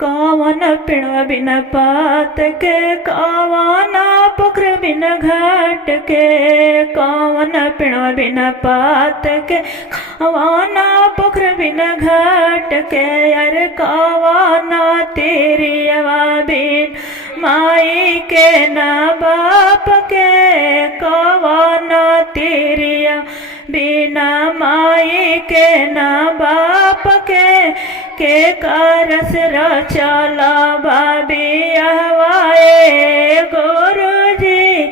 कौन पिणव बिन पात के, कौन पुखर बिन घाट के, कौन पिणव बिन पात के, कौन पुखर बिन घाट के। अरे कौन तेरी अवा बिन माई के न बाप के, कौन तेरी बिना माई के न बाप के कारस रचला बाबी हवाए गुरु जी,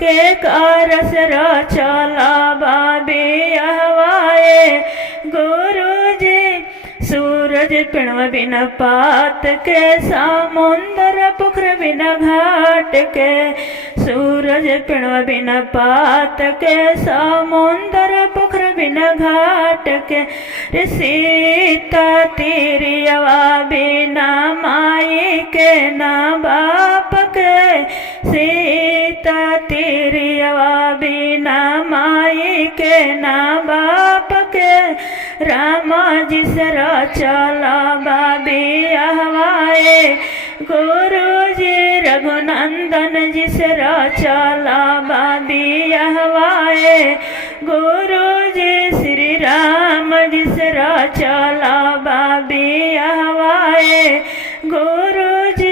के कारस रचला बाबी हवाए गुरु जी। सूरज पिणव बिन पात के, समुंदर पुखर बिन घाट के, सूरज पिणव बिन पात के, समुंदर पुखर बिन घाट के। सीता तेरी अवा बिना माई के न बाप के, सीता तेरी अवा बिना माई के न बाप के। रामा जी सरा चला बाबी हवाए गुरु जी, रघुनंदन जी सरा चला बाबी हवाए गुरु